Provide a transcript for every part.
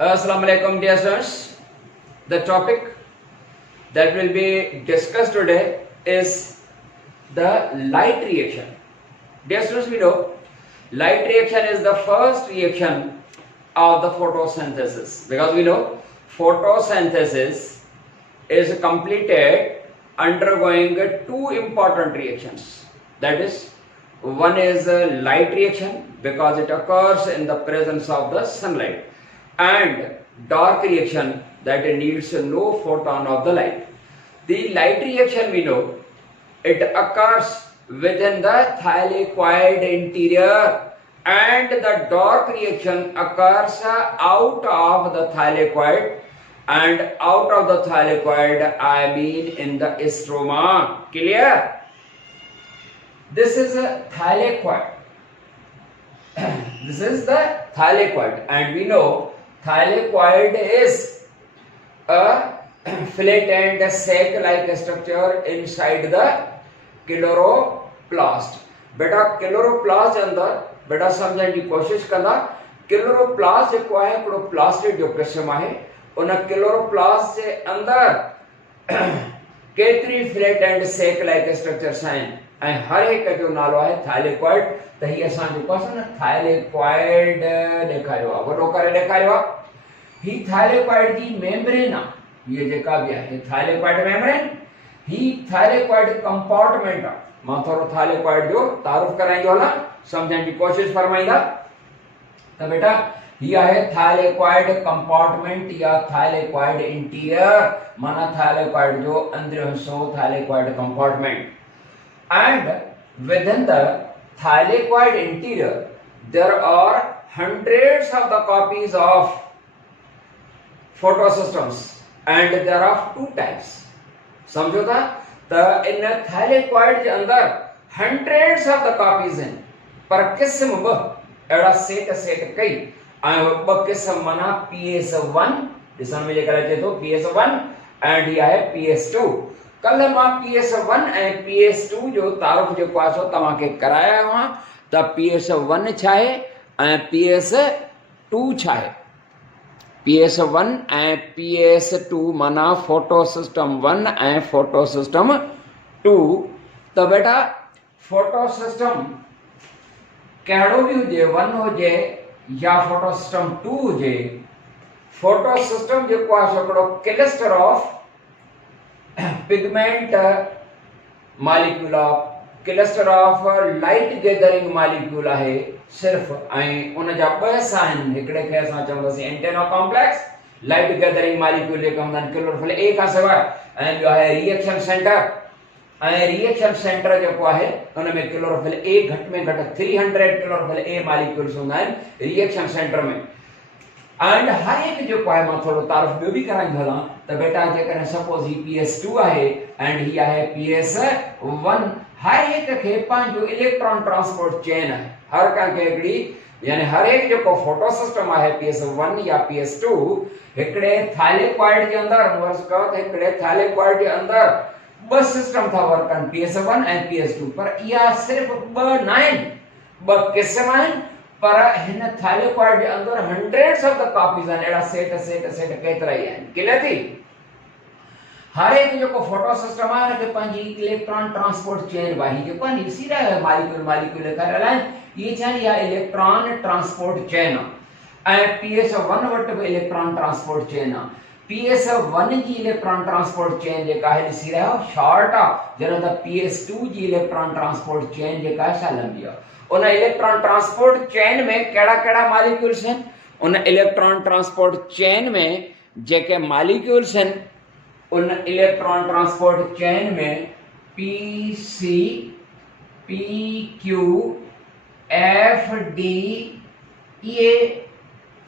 Assalamu alaikum dear students. The topic that will be discussed today is the light reaction. Dear students, we know light reaction is the first reaction of the photosynthesis, because we know photosynthesis is completed undergoing two important reactions. That is, one is a light reaction because it occurs in the presence of the sunlight, and dark reaction that needs no photon of the light. The light reaction, we know it occurs within the thylakoid interior, and the dark reaction occurs out of the thylakoid, and out of the thylakoid I mean in the stroma. Clear? This is a thylakoid. This is the thylakoid, and we know thylakoid is a flattened sac-like structure inside the chloroplast. बेटा chloroplast जे अंदर बेटा समझण जी कोशिश कंदा. Chloroplast जेको आहे हिकिड़ो प्लास्टिड जो क़िस्म आहे. उन क्लोरोप्लास्ट जे अंदर केतिरी flat and sac like structures आहिनि, ऐं हर हिक जो नालो आहे थाइलेकॉइड. त हीअ असां जेको आहे न थाइलेकॉइड ॾेखारियो आहे, वॾो करे ॾेखारियो आहे. ही थाइलेकॉइड जी मेम्ब्रेन आहे. हीअ जेका बि आहे थाइलेकॉइड मेम्ब्रेन, ही थाइलेकॉइड कंपार्टमेंट आहे. मां थोरो थाइलेकॉइड जो तारुफ कराईंदो हलां, सम्झण जी कोशिश फरमाईंदा. त बेटा ही आहे थाइलेकॉइड कंपार्टमेंट या थाइलेकॉइड इंटीरियर, माना थाइलेकॉइड जो अंदरियों हिस्सो thylakoid compartment. And within the thylakoid interior there are hundreds of the copies of photosystems, and there are two types. समझो था? त इन थाइलेकॉइड जे अंदर hundreds of the copies आहिनि, पर क़िस्म ॿ अहिड़ा सेट कई, ऐं ॿ क़िस्म माना PS1 ॾिसण में जेकर अचे थो PS1 एंड हीअ आहे PS2. कल मां PS1 ऐं PS2 जो तारुफ जेको आहे सो तव्हांखे करायो आहे. त PS1 छा आहे ऐं PS2 छा आहे. PS1 ऐं PS2 माना फोटो सिस्टम 1 ऐं फोटो सिस्टम 2. त बेटा फोटो सिस्टम कहिड़ो बि हुजे, 1 हुजे या फोटो सिस्टम 2 हुजे, फोटो सिस्टम जेको आहे सो हिकिड़ो cluster of pigment molecule of cluster of light gathering molecule आहे सिर्फ़. ऐं उन जा ॿ हिस्सा आहिनि. हिकिड़े खे असां चवंदासीं एंटेनो कॉम्प्लेक्स, लाइट गैदरिंग मॉलिक्यूल जेके हूंदा आहिनि क्लोरोफिल ए खां सवाइ, ऐं ॿियो आहे रिएक्शन सेंटर. ऐं रिएक्शन सेंटर जेको आहे उन में क्लोरोफिल ए घटि में घटि 300 क्लोरोफिल ए मॉलिक्यूल्स हूंदा आहिनि रिएक्शन सेंटर में. एंड हर हिकु जेको आहे मां थोरो तारुफ ॿियो बि कराईंदो हलां. त बेटा जेकॾहिं सपोज ही PS2 आहे एंड ही आहे PS1, हर हिक खे पंहिंजो इलेक्ट्रॉन ट्रांसपोर्ट चेन आहे. हर कंहिंखे हिकिड़ी, यानी हर हिकु जेको फोटो सिस्टम आहे PS1 या PS2 हिकिड़े थाइलेकॉइड जे अंदर वर्क कयो त हिकिड़े थाइलेकॉइड जे अंदर ॿ सिस्टम था वर्क कनि, PS1 ऐं PS2. पर इहा सिर्फ़ ॿ न आहिनि, ॿ क़िस्म आहिनि. पर हिन थाइलेकॉइड जे अंदर hundreds of the copies आहिनि. अहिड़ा सेट केतिरा ई आहिनि. क्लियर थी? हर हिकु जेको फोटो सिस्टम आहे हुनखे पंहिंजी इलेक्ट्रॉन ट्रांसपोर्ट चेन वाही जेको आहे ॾिसी रहिया मॉलिक्यूल ॾेखारियल आहिनि. इहे छा आहिनि? इहा इलेक्ट्रॉन ट्रांसपोर्ट चेन आहे. ऐं PS1 वटि बि इलेक्ट्रॉन ट्रांसपोर्ट चेन आहे. PS1 जी इलेक्ट्रॉन ट्रांसपोर्ट चेन जेका आहे ॾिसी रहिया शॉर्ट आहे, जॾहिं त PS2 जी इलेक्ट्रॉन ट्रांसपोर्ट चेन जेका आहे सा लंबी आहे. उन इलेक्ट्रॉन ट्रांसपोर्ट चेन में कहिड़ा कहिड़ा मॉलिक्यूल्स आहिनि? उन इलेक्ट्रॉन ट्रांसपोर्ट चेन में जेके मॉलिक्यूल्स आहिनि, उन इलेक्ट्रॉन ट्रांसपोर्ट चेन में PC, PQ, FD ये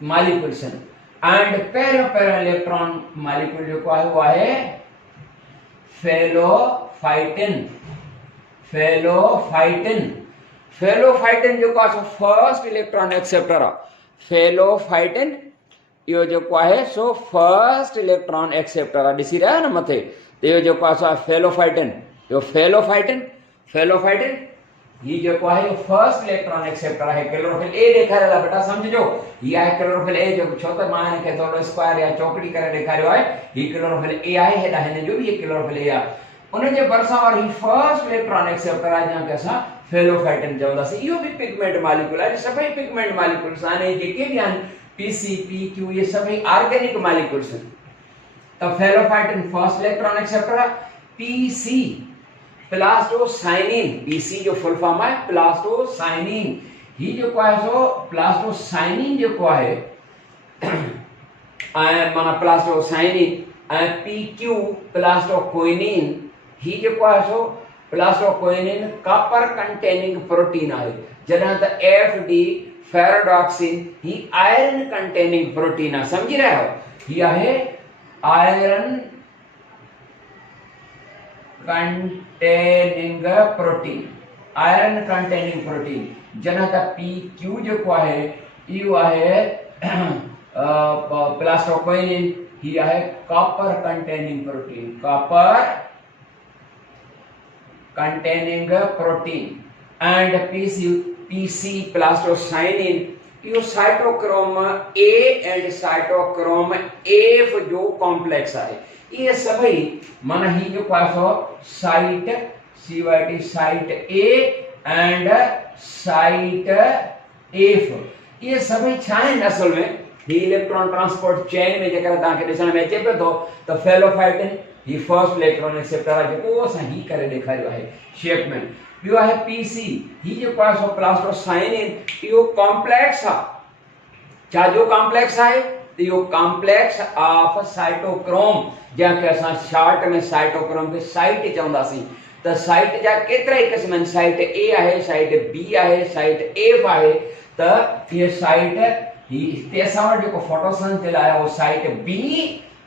मॉलिक्यूल्स आहिनि. एंड पहिरियों इलेक्ट्रॉन मॉलिक्यूल जेको आहे उहो आहे फेलोफाइटिन. फेलोफाइटिन जेको आहे सो फर्स्ट इलेक्ट्रॉन एक्सेप्टर आहे. फेलोफाइटिन इहो जेको आहे सो फर्स्ट इलेक्ट्रॉन एक्सेप्टर आहे. ॾिसी रहिया न मथे, त इहो जेको आहे सो फेलोफाइटिन. इहो फेलोफाइटिन ही जेको आहे फर्स्ट इलेक्ट्रॉन एक्सेप्टर है क्लोरोफिल ए ॾेखारियल आहे बेटा समझो ही आहे क्लोरोफिल ए जो छो त मां हिनखे थोरो स्क्वायर या चौकड़ी करे ॾेखारियो आहे ही क्लोरोफिल ए आहे हेॾा हिन जो बि ये क्लोरोफिल ए आहे उन जे भरिसां वारी फर्स्ट इलेक्ट्रॉन एक्सेप्टर आहे जंहिंखे असां फेलोफाइटिन चवंदासीं इहो बि पिगमेंट मॉलिक्यूल आहे सभई पिगमेंट मॉलिक्यूल्स आहिनि जेके बि आहिनि पीसी पीक्यू ये सभई ऑर्गेनिक मॉलिक्यूल्स आहिनि त फेलोफाइटिन फर्स्ट इलेक्ट्रॉन एक्सेप्टर आहे पीसी प्लास्टोसाइनिन पीसी जो फुल फॉर्म है प्लास्टोसाइनिन ही जो है सो प्लास्टोसाइनिन जो है माना प्लास्टोसाइनिन पीक्यू प्लास्टोक्विनिन ही जो है सो प्लास्टोक्विनिन कॉपर कंटेनिंग प्रोटीन है जहां त एफडी फेरोडॉक्सिन ही आयरन कंटेनिंग प्रोटीन है समझी रहे हो ये है iron containing protein iron containing protein जहां त पीक्यू जो है यो है प्लास्टोक्विनिन ही है copper containing protein copper containing protein and PC plastocyanin यो cytochrome A and cytochrome F जो कॉम्प्लेक्स है ये सभी माना ही जो पासो cyt CYT cyt A and cyt F ये सभी छाए असल में ही इलेक्ट्रॉन ट्रांसपोर्ट चेन में जेकर ताके दिसण में अचे पे तो फेलोफाइटिन ही फर्स्ट इलेक्ट्रॉन एक्सेप्टर है जो असां ही करे ॾेखारियो आहे शेप में यो है पीसी ही जो पासो प्लास्टोसाइनिन यो कॉम्प्लेक्स है छा जो कॉम्प्लेक्स है तो यो कॉम्प्लेक्स ऑफ साइटोक्रोम जंहिंखे असां शॉर्ट में साइटोक्रोम के साइट चवंदासीं त साइट जा केतिरा ई क़िस्म आहिनि साइट ए आहे साइट बी आहे साइट एफ आहे त ये साइट ही हिते असां वटि जेको फोटोसन थियल आहे उहो साइट बी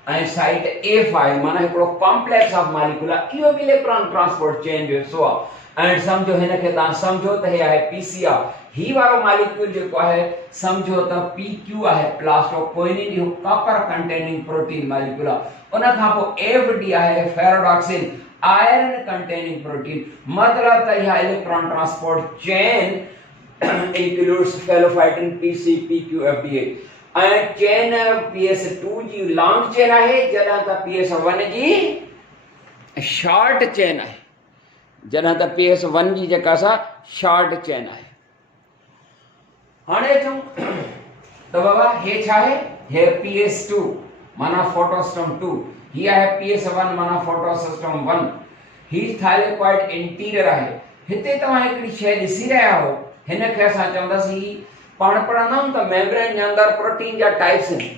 ऐं साइट एफ आहे माना हिकिड़ो कॉम्प्लेक्स ऑफ मॉलिक्यूल आहे इहो बि इलेक्ट्रॉन ट्रांसपोर्ट चेन जो हिसो आहे ऐं सम्झो हिनखे तव्हां सम्झो त हे आहे पीसी आहे ही वारो मॉलिक्यूल जेको आहे सम्झो त पीक्यू आहे प्लास्टोक्विनिन इहो कॉपर कंटेनिंग प्रोटीन मॉलिक्यूल आहे उन खां पोइ एफडी आहे फेरोडॉक्सिन आयरन कंटेनिंग प्रोटीन मतलब त इहा electron transport chain includes pheophytin PC PQ FDA and chain PS two जी लॉन्ग चेन आहे जॾहिं त पीएस1 जी शॉर्ट चेन आहे जॾहिं त पीएस1 जी जेका सा शॉर्ट चेन आहे हाणे अचूं त बाबा हे छा आहे हे पीएस2 माना फोटोसिस्टम 2 ही आहे पीएस1 माना फोटोसिस्टम 1 ही थाइलेकोइड इंटीरियर आहे हिते तव्हां हिकड़ी शइ ॾिसी रहिया हो हिनखे असां चवंदासीं पाण पढ़ंदा आहियूं त मेम्ब्रेन जे अंदर प्रोटीन जा टाइप्स आहिनि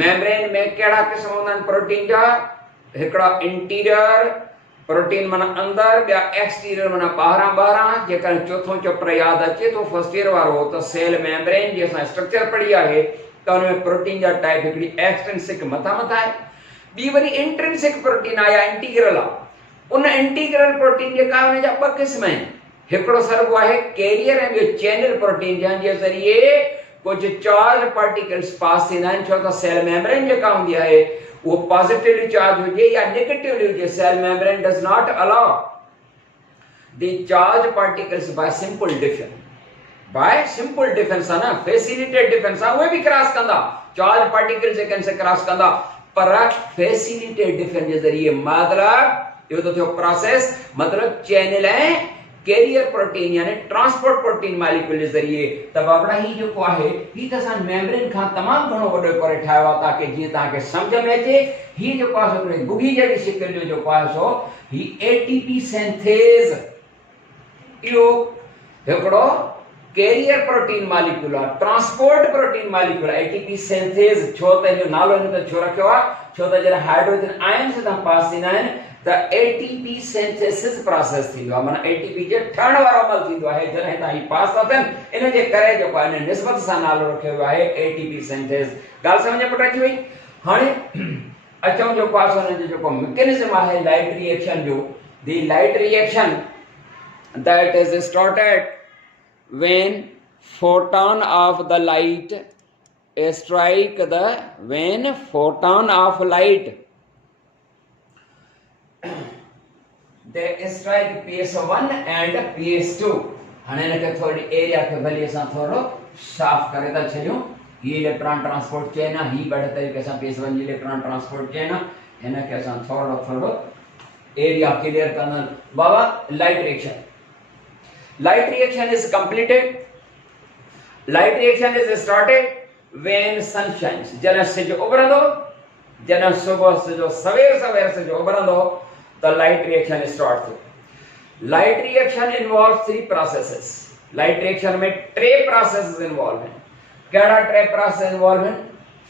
मेम्ब्रेन में कहिड़ा क़िस्म हूंदा आहिनि प्रोटीन जा हिकिड़ा इंटीरियर प्रोटीन माना अंदर ॿिया एक्सटीरियर माना ॿाहिरां जेकर चौथों चैप्टर यादि अचे थो फर्स्ट ईयर वारो त सेल मेम्ब्रेन जी असां स्ट्रक्चर पढ़ी आहे त हुन में प्रोटीन जा टाइप हिकिड़ी एक्सट्रिंसिक मथा आहे ॿी वरी इंट्रिंसिक प्रोटीन आहे या इंटीग्रल आहे उन इंटीग्रल प्रोटीन जेका हुन जा ॿ क़िस्म आहिनि हिकिड़ो सरगो आहे कैरियर ऐं ॿियो चैनल प्रोटीन जंहिंजे ज़रिए कुझु चार्ज पार्टिकल्स पास थींदा आहिनि छो त सेल मेम्ब्रेन जेका हूंदी आहे वो पॉजिटिवली चार्ज हुजे या नेगेटिवली हुजे cell membrane does not allow the charge particles by simple diffusion ना फैसिलिटेड डिफेंस उहे भी क्रॉस कंदा चार्ज पार्टिकल्स जेकन से क्रॉस कंदा पर फैसिलिटेड डिफेंस जे ज़रिए मतलब यो तो थियो प्रोसेस मतलब चैनल है कैरियर प्रोटीन यानी ट्रांसपोर्ट प्रोटीन मॉलिक्यूल के जरिए त बाबड़ा ही जो को है ही त सन मेम्ब्रेन का तमाम घणो वडो करे ठायो ताकि जी ताके समझ में अचे ही जो को है गुगी जड़ी शिकल जो को है सो ही एटीपी सिंथेज यो एकड़ो carrier protein molecule transport protein molecule ATP synthase छो त जो नालो इन त छो रखियो आ छो त जरा हाइड्रोजन आयन्स त पास थींदा आहिनि त एटीपी सिंथेसिस प्रोसेस थींदो माना एटीपी जे ठहण वारो अमल थींदो आहे जॾहिं ताईं पास था थियनि इन जे करे जेको आहे निस्बत सां नालो रखियो वियो आहे एटीपी सिंथेस ॻाल्हि सम्झ में अची वई हाणे अचूं जेको आहे हुन जो जेको मैकेनिज्म आहे लाइट रिएक्शन जो the light reaction that is started when photon of the light strike the when photon of light they strike PS1 and PS2 हाणे इनखे थोरी एरिया खे भली असां थोरो साफ़ करे था छॾियूं। ही इलेक्ट्रॉन ट्रांसपोर्ट चेन आहे, ही बढ़िया तरीक़े सां PS1 जी इलेक्ट्रॉन ट्रांसपोर्ट चेन आहे। हिनखे असां थोरो थोरो एरिया क्लियर कंदा। बाबा light reaction, light reaction is completed, light reaction is started when sun shines, जॾहिं सिज उभरंदो, जॾहिं सुबुह सिजो सवेर सवेर सिज उभरंदो त लाइट रिएक्शन स्टार्ट थियो। Light reaction involve 3 processes. Light reaction में 3 प्रोसेसेस इन्वॉल्व हैं। कहिड़ा 3 प्रोसेस इन्वॉल्व हैं?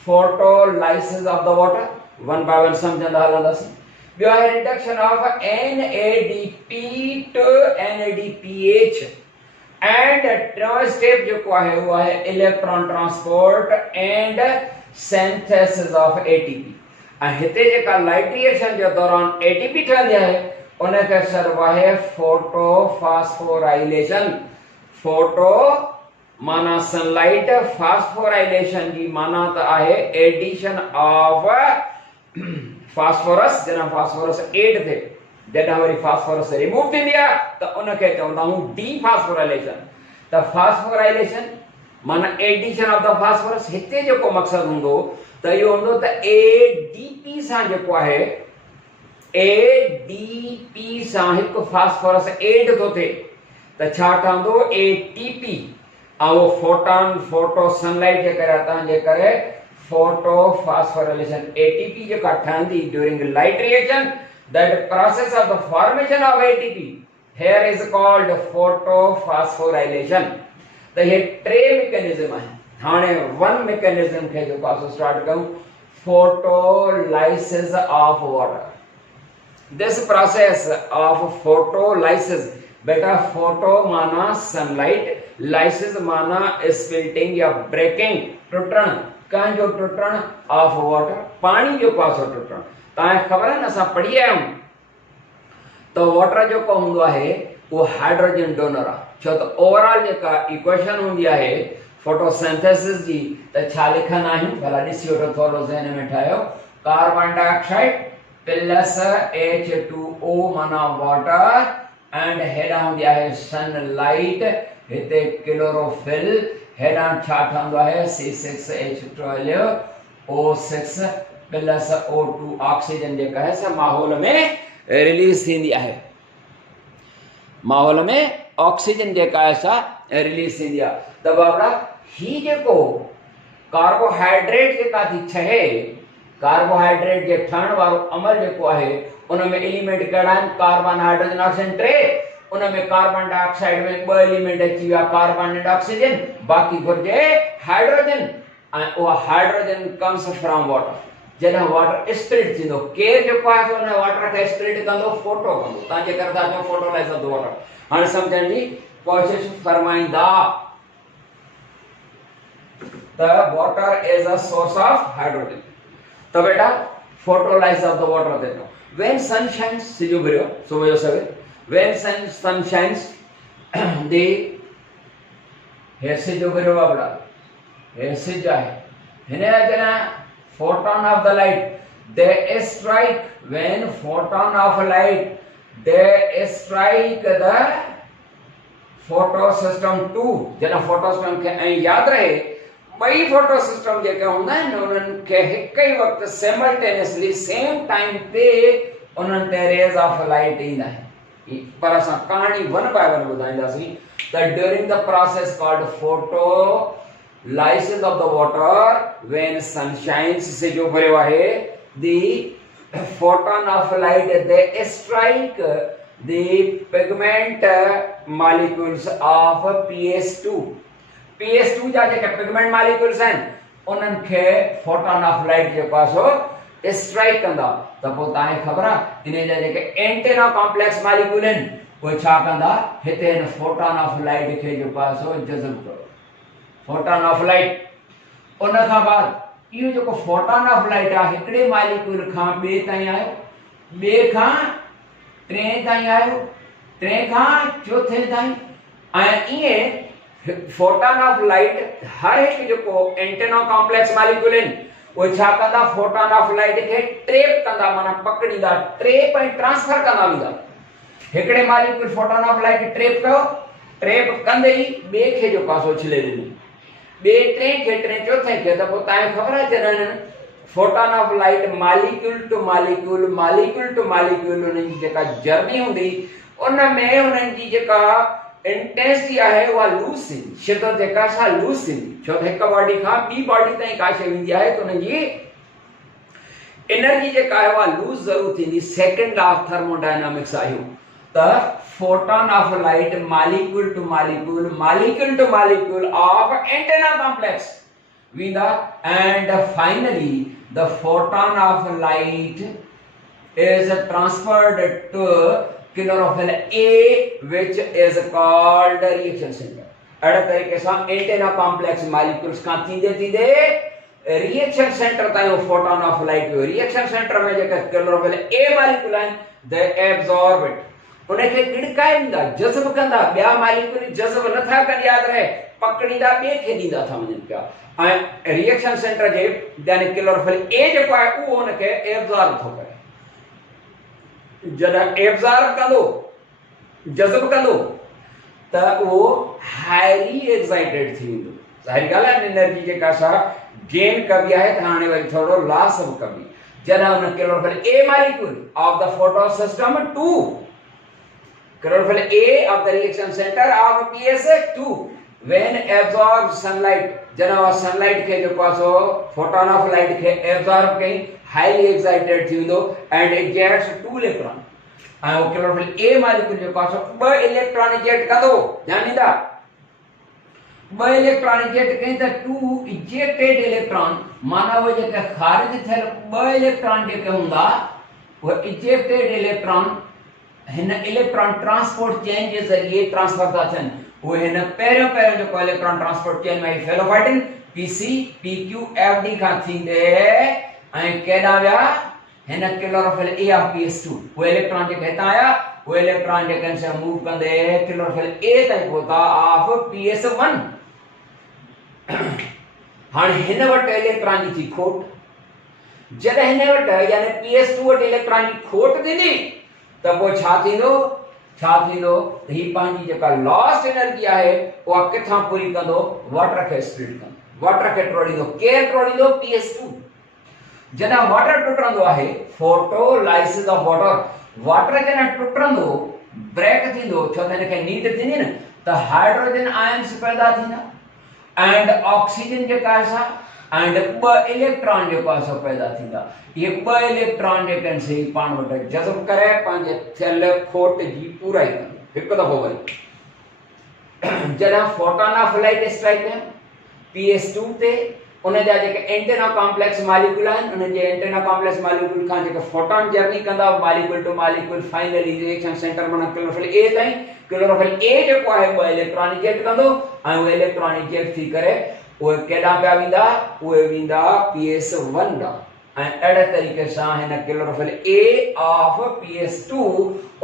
Photolysis of the water, one by one समझंदा हलंदासीं। ॿियो आहे reduction of NADP to NADPH and टियों स्टेप जेको आहे उहो आहे electron transport and synthesis of ATP। ऐं हिते जेका लाइट रिएक्शन जे दौरान ATP ठहंदी आहे उनखे चइबो आहे फोटो फास्फोराइलेशन। फोटो माना सनलाइट, फास्फोराइलेशन जी माना त आहे एडिशन ऑफ फास्फोरस। जॾहिं फास्फोरस एड थिए, जॾहिं वरी फास्फोरस रिमूव थींदी आहे त उनखे चवंदा आहियूं डीफास्फोराइलेशन। त फास्फोराइलेशन माना एडिशन ऑफ द फास्फोरस। हिते जेको मक़सदु हूंदो त इहो हूंदो त ADP सां जेको आहे ADP सां हिकु फास्फोरस एड थो थिए त छा ठहंदो ATP। ऐं उहो फोटॉन फोटो सनलाइट जे करे तव्हांजे करे फोटो फास्फोराइलेशन ATP जेका ठहंदी during light reaction, that process of the formation of ATP here is called photo phosphorylation. त ये 3 मैकेनिज्म आहिनि। हाणे वन मैकेनिज्म खे जेको आहे स्टार्ट कयूं, photolysis of water. This process of photolysis, बेटा फोटो माना सनलाइट, लाइसिस माना स्प्लिटिंग या ब्रेकिंग, टुटण, कंहिंजो टुटण ऑफ वाटर, पानी जो पासो टुटण। तव्हांखे ख़बर आहे न, असां पढ़ी आया आहियूं त वाटर जेको हूंदो आहे उहो हाइड्रोजन डोनर आहे। छो त ओवरऑल जेका इक्वेशन हूंदी आहे फोटोसिंथेसिस जी त छा लिखंदा आहियूं, भला ॾिसी वठो, थोरो ज़हन में ठाहियो। कार्बन डाइऑक्साइड प्लस H2O माना वाटर एंड हेॾां हूंदी आहे सनलाइट, हिते क्लोरोफिल, हेॾां छा ठहंदो आहे C6H12O6 प्लस O2 ऑक्सीजन जेका आहे सा माहौल में रिलीज थींदी आहे। माहौल में ऑक्सीजन जेका आहे सा रिलीज थींदी आहे। त बाबा ही जेको कार्बोहाइड्रेट जेका थी ठहे, कार्बोहाइड्रेट जे ठहण वारो अमल जेको आहे उन में एलिमेंट कहिड़ा आहिनि? Carbon hydrogen oxygen 3। उन में कार्बन डाइऑक्साइड में 2 एलिमेंट अची विया, कार्बन एंड ऑक्सीजन, बाक़ी घुर्जे हाइड्रोजन। ऐं उहा हाइड्रोजन कम्स फ्रॉम वाटर। जॾहिं वाटर स्प्लिट थींदो, केर जेको आहे उन वाटर खे स्प्लिट कंदो, फोटो कंदो। तव्हां जेकर था चओ फोटोलाइसिस ऑफ द वाटर। हाणे सम्झण जी कोशिश फरमाईंदा त water is a source of hydrogen. त बेटा फोटोलाइसिस ऑफ द वाटर ते चओ। व्हेन सन शाइन्स, सिज उभरियो सुबुह जो सवेर, when sun shines the here सिज उभरियो बाबड़ा, here सिज आहे, हिन जॾहिं photon of the light they strike, when photon of light they strike the photosystem 2, जॾहिं photosystem खे ऐं यादि रहे ॿई photosystem जेके हूंदा आहिनि उन्हनि खे हिकु ई वक़्तु simultaneously सेम टाइम ते उन्हनि ते रेज़ ऑफ लाइट ईंदा आहिनि। पर असां कहाणी वन बाय वन ॿुधाईंदासीं त during the process called photolysis of the water, when sun shines, सिज उभरियो आहे, the photon of light they strike the pigment molecules of PS2। PS2 जा जेके पिगमेंट मॉलिक्यूल्स आहिनि उन्हनि खे फोटॉन ऑफ लाइट जेको आहे सो स्ट्राइक कंदा। त पोइ तव्हांखे ख़बर आहे इन जा जेके एंटेना कॉम्प्लेक्स मॉलिक्यूल आहिनि उहे छा कंदा, हिते हिन फोटॉन ऑफ लाइट खे जेको आहे सो जज़ब करो, फोटॉन ऑफ लाइट। उन खां बाद इहो जेको फोटॉन ऑफ लाइट आहे हिकिड़े मॉलिक्यूल खां ॿिए ताईं आयो, ॿिए खां टे ताईं आयो, टे खां चौथे ताईं, ऐं ईअं फोटॉन ऑफ लाइट हर हिकु जेको एंटेना कॉम्प्लेक्स मॉलिक्यूल आहिनि वो छा कंदा, फोटॉन ऑफ लाइट के ट्रैप कंदा, माना पकड़ींदा, ट्रैप ऐं ट्रांसफर कंदा वेंदा। हिकिड़े molecule photon of light trap कयो, ट्रेप कंदे ई बे खे जो पासो छिले ॾिनी, बे टे खे टे चौथे खे त पोइ तव्हांखे ख़बर आहे जॾहिं photon of light molecule to molecule, molecule to molecule उन्हनि जी जेका जर्नी हूंदी उन में उन्हनि जी जेका इंटेंसिटी आहे उहा लूज़ थींदी, शिदत जेका सा लूज़ थींदी, छो त हिकु बॉडी खां ॿी बॉडी ताईं का शइ वेंदी आहे त उन्हनि जी एनर्जी जेका आहे उहा लूज़ ज़रूर थींदी। सेकंड लॉ ऑफ थर्मोडायनामिक्स आयो त photon of light molecule to molecule, molecule to molecule of antenna complex वेंदा and finally the photon of light is transferred to chlorophyll A which is called reaction center। अड़े तरीके से antenna complex molecules का थींदे थींदे reaction centre ताईं photon of light जो reaction centre में जेका क्लोरोफिल ए मॉलिक्यूल आहिनि दे एब्सॉर्ब इट, उनखे गिड़काए ॾींदा, जज़ब कंदा, ॿिया मॉलिक्यूल जज़ब नथा कनि, यादि रहे पकड़ींदा ॿिए खे ॾींदा था वञनि पिया ऐं रिएक्शन सेंटर जे यानी क्लोरोफिल ए जेको आहे उहो उनखे एब्सॉर्ब थो करे। जॾहिं एब्सॉर्ब कंदो, जज़ब कंदो त उहो हाईली एक्साइटेड थी वेंदो। ज़ाहिर ॻाल्हि आहे एनर्जी जेका सा गेन कबी आहे त हाणे वरी थोरो लॉस बि कबी। जॾहिं उन chlorophyll A molecule of the photo system 2 chlorophyll A of the reaction centre of PS2 when absorb sunlight, जॾहिं उहा सनलाइट खे जेको आहे सो फोटॉन ऑफ लाइट खे एब्सॉर्ब कई हाईली एक्साइटेड थी वेंदो एंड इजेक्ट्स 2 इलेक्ट्रॉन ऐं वो क्लोरोफिल ए मॉलिक्यूल जेको आहे सो 2 इलेक्ट्रॉन इजेक्ट कंदो। ध्यान ॾींदा, 2 इलेक्ट्रॉन इजेक्ट कई त 2 इजेक्टेड इलेक्ट्रॉन माना वो जेके ख़ारिज थियल 2 इलेक्ट्रॉन जेके हूंदा वो इजेक्टेड इलेक्ट्रॉन हिन इलेक्ट्रॉन ट्रांसपोर्ट चेन जे ज़रिए ट्रांसफर था थियनि। वो हिन पहिरियों जेको इलेक्ट्रॉन ट्रांसपोर्ट चेन में फेलोफाइटिन PC PQ FD खां थींदे ऐं केॾा विया हिन क्लोरोफिल ए ऑफ PS2, वो इलेक्ट्रॉन जेके हितां आया वो इलेक्ट्रॉन जेके से मूव कंदे क्लोरोफिल ए ताईं पहुता ऑफ PS1। हाणे हिन वटि इलेक्ट्रॉन जी थी खोट, जॾहिं हिन वटि यानी PS2 वटि इलेक्ट्रॉन जी खोट थींदी त पोइ छा थींदो ही पंहिंजी जेका लॉस्ट एनर्जी आहे उहा किथां पूरी कंदो, वाटर खे स्प्लिट कंदो, वाटर खे टोड़ींदो। केरु टोड़ींदो? PS2। जॾहिं वाटर टुटंदो आहे फोटोलाइसिस ऑफ वाटर, वाटर जॾहिं टुटंदो ब्रेक थींदो छो त हिनखे नीड थींदी न त हाइड्रोजन आयन्स पैदा थींदा एंड ऑक्सीजन जेका आहे एंड 2 इलेक्ट्रॉन जेको आहे सो पैदा थींदा। ये 2 इलेक्ट्रॉन जेके से पाण वटि जज़ब करे पंहिंजे थियल खोट जी पूराई कंदो। हिकु दफ़ो वरी जॾहिं फोटॉन ऑफ लाइट स्ट्राइक कयूं PS2 ते उन जा जेके एंटेना कॉम्प्लेक्स मॉलिक्यूल आहिनि उन जे एंटेना कॉम्प्लेक्स मॉलिक्यूल खां जेके फोटॉन जर्नी कंदा molecule two molecule finally reaction centre माना क्लोरोफिल ए ताईं, क्लोरोफिल ए जेको आहे 2 इलेक्ट्रॉन इजेक्ट कंदो ऐं उहे इलेक्ट्रॉन इजेक्ट थी करे उहे केॾां पिया वेंदा, उहे वेंदा PS1 ॾांहुं ऐं अहिड़े तरीक़े सां हिन क्लोरोफिल ए ऑफ PS2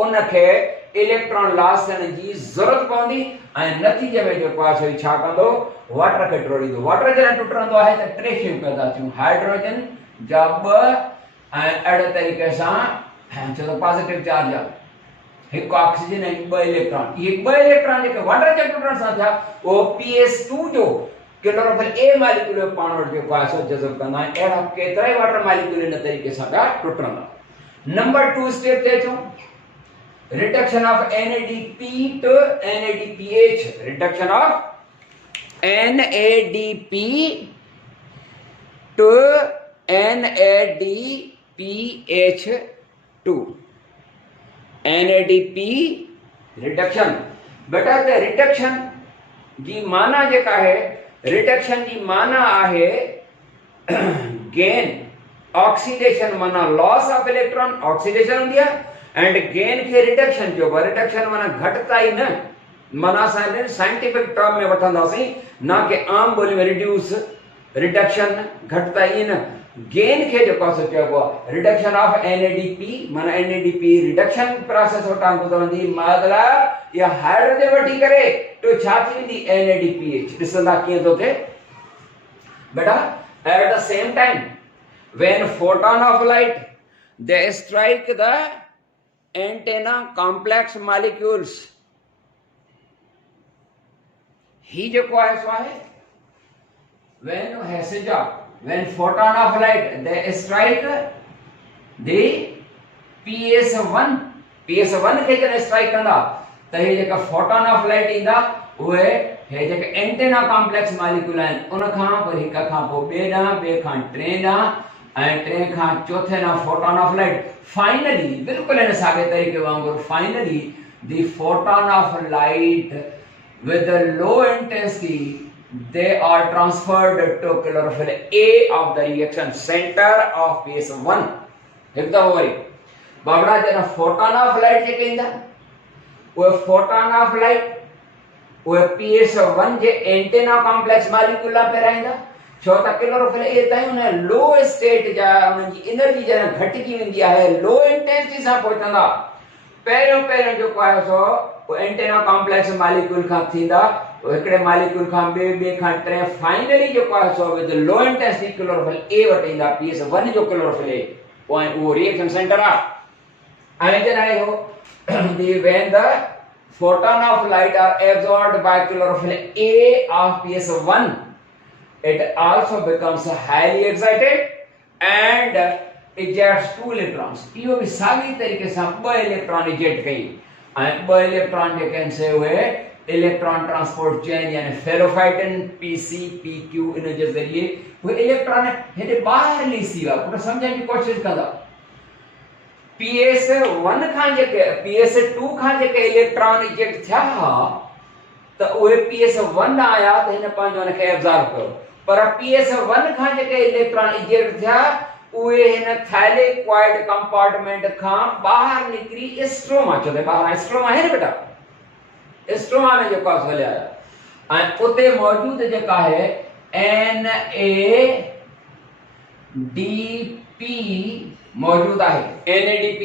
उनखे इलेक्ट्रॉन लॉस थियण जी ज़रूरत पवंदी ऐं नतीजे में जेको आहे सो छा कंदो, वाटर खे टोड़ींदो। वाटर जॾहिं टुटंदो आहे त 3 शयूं पैदा थियूं, हाइड्रोजन जा 2 ऐं अहिड़े तरीक़े सां छो त पॉजिटिव चार्ज आहे, हिकु ऑक्सीजन ऐं 2 इलेक्ट्रॉन। इहे 2 इलेक्ट्रॉन जेके वाटर जे टुटण सां थिया उहो PS2 जो क्लोरोफिल ए मॉलिक्यूल पाण वटि जेको आहे सो जज़ब कंदा आहिनि। अहिड़ा केतिरा ई वाटर मॉलिक्यूल इन तरीक़े सां पिया टुटंदा। नंबर 2 स्टेप ते अचूं, reduction of NADP to NADPH, reduction of NADP to NADPH2, NADP reduction. बेटा ते रिडक्शन जी माना जेका है, रिडक्शन जी माना आहे गेन, ऑक्सीडेशन माना लॉस ऑफ इलेक्ट्रॉन, ऑक्सीडेशन हूंदी आहे एंड गेन खे रिडक्शन चइबो आहे। रिडक्शन माना घटिताई न, माना असां साइंटिफिक टर्म में वठंदासीं ना कि आम ॿोली में रिड्यूस, रिडक्शन घटिताई न, गेन खे जेको आहे चइबो आहे रिडक्शन ऑफ NADP माना NADP रिडक्शन प्रोसेस वटां गुज़रंदी, मतलब या हाइड्रोजन वठी करे तो छा थी वेंदी NADPH। ॾिसंदा कीअं थो थिए बेटा, at the same time when photon of light they strike the antenna complex molecules ही जेको आहे सो आहे when when photon of light they strike the PS1 खे जॾहिं स्ट्राइक कंदा त हे जेका फोटॉन ऑफ लाइट ईंदा उहे हे जेके एंटेना कॉम्प्लेक्स मॉलिक्यूल आहिनि उन खां वरी हिक खां पोइ ॿिए ॾांहुं ॿिए खां टे ॾांहुं ऐं टे खां चौथे ॾांहुं फोटॉन ऑफ लाइट फाइनली बिल्कुलु हिन साॻे तरीक़े वांगुरु finally the photon of light with a low intensity they are transferred to chlorophyll A of the reaction center of PS1 एकदम वरी बाबड़ा जना फोटॉन ऑफ लाइट जेके ईंदा वो फोटॉन ऑफ लाइट वो PS1 जे antenna complex molecule पे रहंदा छो त chlorophyll A ताईं उन लो स्टेट जा उन जी एनर्जी जना घटिजी वेंदी आहे लो इंटेंसिटी सां पहुचंदा पहिरियों जो आहे सो वो एंटेना कॉम्प्लेक्स मॉलिक्यूल खां थींदा वो हिकड़े मॉलिक्यूल खां ॿिए खां टे फाइनली जो आहे सो with low intensity chlorophyll A वटि ईंदा PS1 जो क्लोरोफिल ए वो रिएक्शन सेंटर आहे ऐं जॾहिं हो when the photon of light are absorbed by chlorophyll A of PS1 it also becomes highly excited and ejects two electrons इहो भी साॻी तरीक़े सां ॿ इलेक्ट्रॉन इजेक्ट कई ऐं ॿ इलेक्ट्रॉन जेके आहिनि से उहे इलेक्ट्रॉन ट्रांसपोर्ट चेन यानी फेरोफाइटिन PC PQ इन जे ज़रिए उहे इलेक्ट्रॉन हेॾे ॿाहिरि लिसी विया पुट सम्झण जी कोशिशि कंदा PS1 खां जेके PS2 खां जेके इलेक्ट्रॉन इजेक्ट थिया त उहे PS1 आया त हिन पंहिंजो उनखे एब्जॉर्ब कयो पर PS1 खां जेके इलेक्ट्रॉन इजेक्ट थिया उहे हिन थैलेक्वाइड कंपार्टमेंट खां ॿाहिरि निकिरी स्ट्रोमा चो ॿाहिरि स्ट्रोमा आहे न बेटा स्ट्रोमा में जेको आहे हलिया ऐं उते मौजूद जेका आहे NADP मौजूद आहे NADP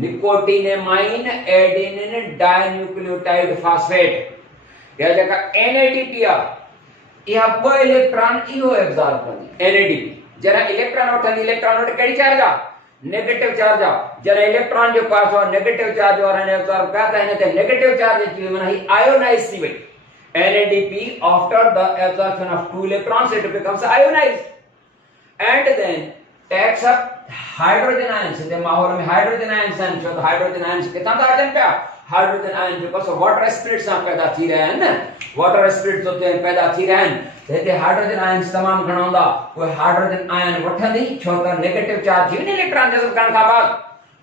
निकोटिनेमाइन एडेनिन डाइन्यूक्लियोटाइड फास्फेट या जेका NADP आहे इहा ॿ इलेक्ट्रॉन इहो एब्जॉर्ब कंदी NADP जरा इलेक्ट्रॉन वठंदी इलेक्ट्रॉन वटि कहिड़ी चार्ज आहे नेगेटिव चार्ज आहे जरा इलेक्ट्रॉन जो पास आहे नेगेटिव चार्ज वारा ने एब्जॉर्ब कया त हिन ते नेगेटिव चार्ज अची वई माना ही आयोनाइज थी वई NADP after the absorption of two electrons it becomes ionized and then takes up hydrogen ions जे माहौल में हाइड्रोजन आयंस आहिनि छो त हाइड्रोजन आयंस किथां था अचनि पिया हाइड्रोजन आयन जेको सो वाटर स्प्लिट सां पैदा थी रहिया आहिनि न वाटर स्प्लिट तो पैदा थी रहिया आहिनि त हिते हाइड्रोजन आयंस तमामु घणा हूंदा उहे हाइड्रोजन आयन वठंदी छो त नेगेटिव चार्ज थी वञे इलेक्ट्रॉन जज़ब करण खां बाद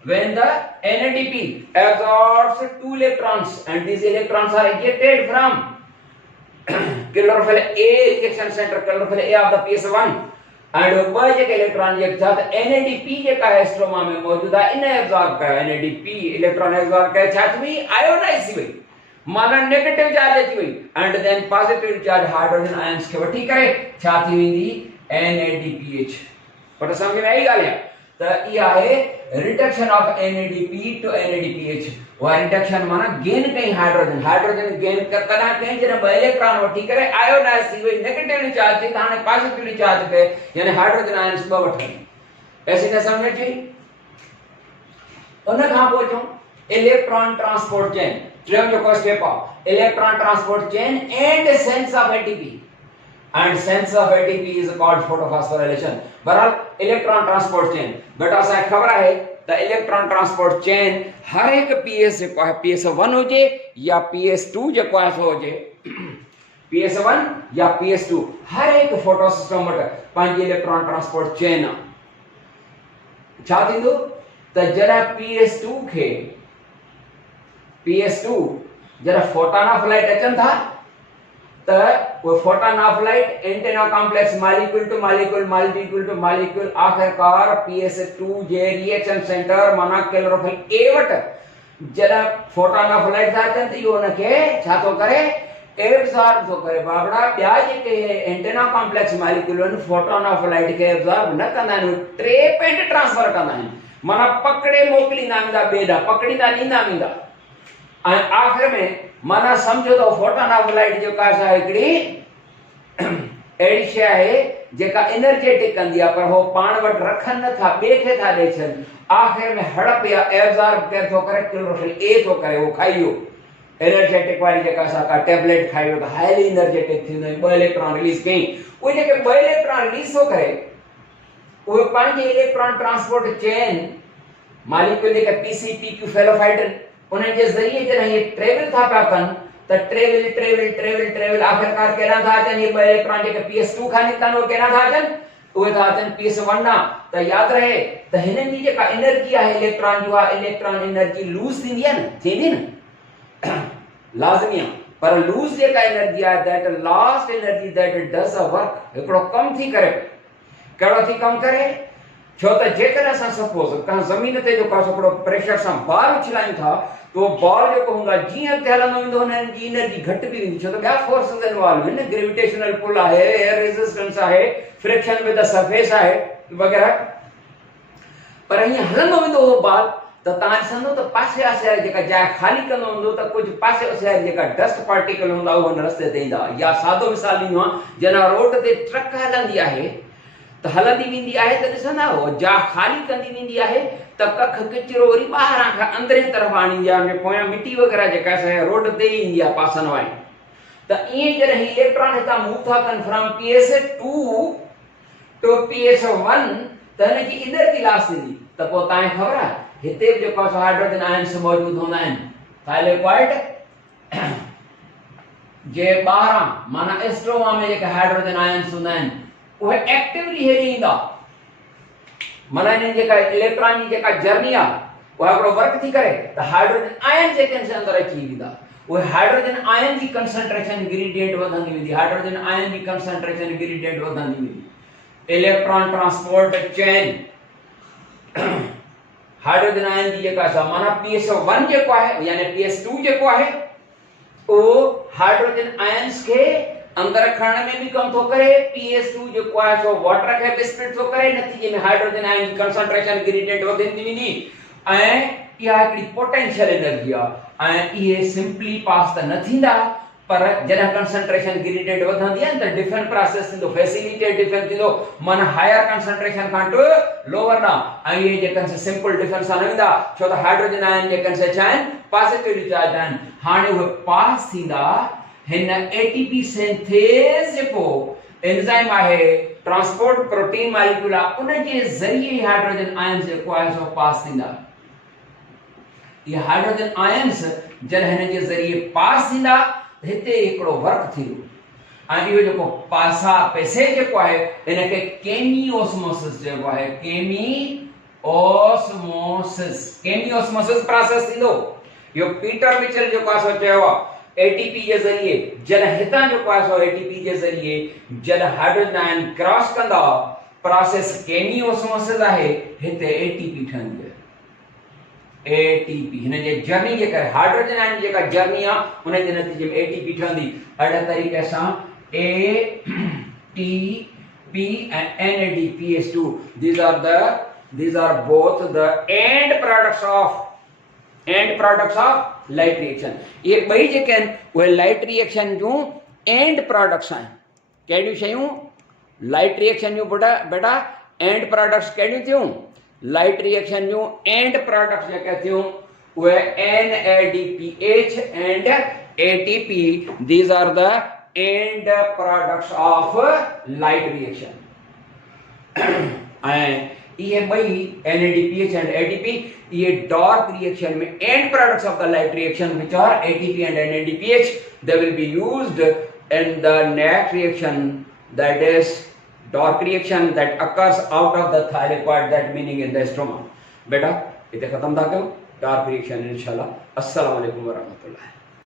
when the NADP absorbs two electrons and these electrons are ejected from chlorophyll A reaction center chlorophyll A of the PS1 and ॿ जेके इलेक्ट्रॉन जेके था त NADP जेका है स्ट्रोमा में मौजूद आहे इन एब्जॉर्ब कयो NADP इलेक्ट्रॉन एब्जॉर्ब करे छा थी वई आयोनाइज थी वई माना नेगेटिव चार्ज अची वई and then positive charge hydrogen ions खे वठी करे छा थी वेंदी NADPH पर समझ में आई ॻाल्हि आहे त इहा आहे reduction of NADP to NADPH वो रिडक्शन माना गेन कई हाइड्रोजन गेन कदा कई जने ॿ इलेक्ट्रॉन वठी करे आयोनाइज थी वई नेगेटिवली चार्ज थी हाणे पॉजिटिवली चार्ज पे यानी हाइड्रोजन आयंस ॿ वठनि ऐसे न समझ अची उन खां पोइ चऊं इलेक्ट्रॉन ट्रांसपोर्ट चेन टियों जेको स्टेप आहे electron transport chain and sense of ATP and sense of ATP is called photophosphorylation बहरहाल इलेक्ट्रॉन ट्रांसपोर्ट चेन बेटा असां खबर है त इलेक्ट्रॉन ट्रांसपोर्ट चेन हर एक PS जेको आहे PS1 हुजे या PS2 जेको आहे सो हुजे PS1 या PS2 हर एक फोटो सिस्टम वटि पंहिंजी इलेक्ट्रॉन ट्रांसपोर्ट चेन आहे छा थींदो त जॾहिं PS2 जॾहिं फोटॉन ऑफ लाइट अचनि था त वो photon of light antenna complex molecule two molecule आखिरकार PS2 जे रिएक्शन सेंटर माना क्लोरोफिल A वटि जॾहिं फोटॉन ऑफ लाइट था अचनि त इहो उनखे छा थो करे एब्जॉर्ब थो करे बाबड़ा ॿिया जेके एंटेना कॉम्प्लेक्स मॉलिक्यूल आहिनि फोटॉन ऑफ लाइट खे एब्जॉर्ब न कंदा आहिनि ट्रेप एंड ट्रांसफर कंदा आहिनि माना पकड़े मोकिलींदा वेंदा ॿिए ॾांहुं पकड़ींदा ॾींदा वेंदा ऐं आख़िर में माना समझो तो फोटॉन ऑफ लाइट जो का हिकिड़ी अहिड़ी शइ आहे जेका एनर्जेटिक कंदी आहे पर हो पाण वटि रखनि नथा ॿिए खे था ॾेई छॾनि आख़िर में हड़प या एब्जॉर्ब केर थो करे क्लोरोफिल A थो करे वो खाई वियो एनर्जेटिक वारी जेका असां का टैबलेट खाई त हाईली एनर्जेटिक थींदो आहे, 2 इलेक्ट्रॉन रिलीज कई, उहे जेके 2 इलेक्ट्रॉन रिलीज थो करे उहे पंहिंजे इलेक्ट्रॉन ट्रांसपोर्ट चेन मॉलिक्यूल जेका pCpq फेलोफाइडन उन्हनि जे ज़रिए जॾहिं ये ट्रेवल था पिया कनि त ट्रेवल आखिरकार केॾां था अचनि, ये 2 इलेक्ट्रॉन जेके ps2 खां निकिता उहे केॾां था अचनि, उहे था अचनि ps1 ॾांहुं। त यादि रहे त हिननि जी जेका एनर्जी आहे इलेक्ट्रॉन जो आहे, इलेक्ट्रॉन एनर्जी लूज़ थींदी आहे न, थींदी न लाज़मी आहे, पर लूज़ जेका एनर्जी आहे that last energy that does a work, हिकिड़ो कमु थी करे, कहिड़ो थी कमु करे, छो त जेकॾहिं असां सपोज कंहिं ज़मीन ते जेको हिकिड़ो प्रेशर सां बॉल उछलायूं था तो बॉल जेको हूंदो आहे जीअं अॻिते हलंदो वेंदो हुननि जी एनर्जी घटि बि वेंदी, छो त ॿिया फोर्सिस इन्वॉल्व आहिनि, ग्रेविटेशनल पुल आहे, एयर रेजिस्टेंस आहे, फ्रिक्शन विद द सरफेस आहे वग़ैरह। पर हीअं हलंदो वेंदो उहो बॉल त तव्हां ॾिसंदो त पासे आसे वारी जेका जाइ ख़ाली कंदो हूंदो त कुझु पासे आसे वारी जेका डस्ट पार्टिकल हूंदा उहो हुन रस्ते ते ईंदा। या सादो मिसाल ॾींदो आहे, जॾहिं रोड ते ट्रक हलंदी आहे त हलंदी वेंदी आहे त ॾिसंदा हो जा ख़ाली कंदी वेंदी आहे त कख किचिरो वरी ॿाहिरां खां अंदरि तरफ़ आणींदी आहे, पोयां मिटी वग़ैरह जेका असांजे रोड ते ई ईंदी आहे पासनि वारी। त ईअं जॾहिं इलेक्ट्रॉन हितां मूव था कनि फ्रॉम ps2 टू ps1 त हिन जी एनर्जी लॉस थींदी। त पोइ तव्हांखे ख़बर आहे हिते बि जेको हाइड्रोजन आयन्स मौजूद हूंदा आहिनि थाइलेक्वाइड जे ॿाहिरां माना एस्ट्रोमा में जेके हाइड्रोजन आयन्स हूंदा आहिनि उहे एक्टिवली हेॾे ईंदा, माना हिननि जेका इलेक्ट्रॉन जी जेका जर्नी आहे उहा हिकिड़ो वर्क थी करे त हाइड्रोजन आयन जेके अंदरि अची वेंदा, उहे हाइड्रोजन आयन जी कंसंट्रेशन ग्रेडियंट वधंदी वेंदी, हाइड्रोजन आयन जी कंसंट्रेशन ग्रेडियंट वधंदी वेंदी। Electron transport chain hydrogen ion जी जेका सा माना ps1 जेको आहे यानी ps2 जेको आहे उहो हाइड्रोजन आयन्स खे अंदर खणण में भी कम थो करे, ps2 जेको आहे सो वाटर खे भी स्प्लिट थो करे, नतीजे में हाइड्रोजन आयन जी कंसंट्रेशन ग्रेडियंट वधंदी वेंदी ऐं इहा हिकड़ी पोटेंशियल एनर्जी आहे ऐं इहे सिंपली पास त न थींदा, पर जॾहिं कंसंट्रेशन ग्रेडियंट वधंदी आहे त डिफरेंट प्रोसेस थींदो, फैसिलिटेट डिफरेंट थींदो, माना हायर कंसंट्रेशन खां टू लोअर ॾांहुं। ऐं इहे जेके सिंपल डिफरेंस सां न वेंदा छो त हाइड्रोजन आयन जेके छा आहिनि पॉजिटिवली चार्ज आहिनि। हाणे उहे पास थींदा हिन एटीपी सिंथेस जेको एंजाइम आहे ट्रांसपोर्ट प्रोटीन मॉलिक्यूल आहे उन जे ज़रिए हाइड्रोजन आयन्स जेको आहे सो पास थींदा। ये हाइड्रोजन आयन्स जॾहिं हिन जे ज़रिए पास थींदा हिते हिकिड़ो वर्क थींदो ऐं इहो जेको पासा पैसे जेको आहे हिनखे केमियोस्मोसिस जेको आहे, केमियोस्मोसिस प्रोसेस थींदो। इहो पीटर मिचेल जेको आहे सो चयो आहे एटीपी जे ज़रिए जॾहिं हितां जेको आहे सो एटीपी जे ज़रिए जॾहिं हाइड्रोजन आयन क्रॉस कंदा प्रोसेस केमियोस्मोसिस आहे, हिते एटीपी ठहंदी आहे। एटीपी हिन जे जर्नी जे करे हाइड्रोजन आयन जेका जर्नी आहे उन जे नतीजे में एटीपी ठहंदी। अहिड़े तरीक़े सां एटीपी ऐं NADPH2 these are both the end products of light reaction। ये ॿई जेके आहिनि उहे लाइट रिएक्शन जूं एंड प्रोडक्ट्स आहिनि। कहिड़ियूं शयूं लाइट रिएक्शन जूं बेटा एंड प्रोडक्ट्स कहिड़ियूं थियूं लाइट रिएक्शन जूं एंड प्रोडक्ट्स जेके थियूं उहे NADPH and ATP these are the end products of light reaction। ऐं ये ॿई NADPH and ATP ये dark reaction में end products of the light reaction which are ATP and NADPH they will be used in the next reaction that is dark reaction that occurs out of the thylakoid that meaning in the stroma। बेटा इते खत्म था कयूं dark reaction इंशाल्लाह। अस्सलाम वालेकुम वरहमतुल्लाह।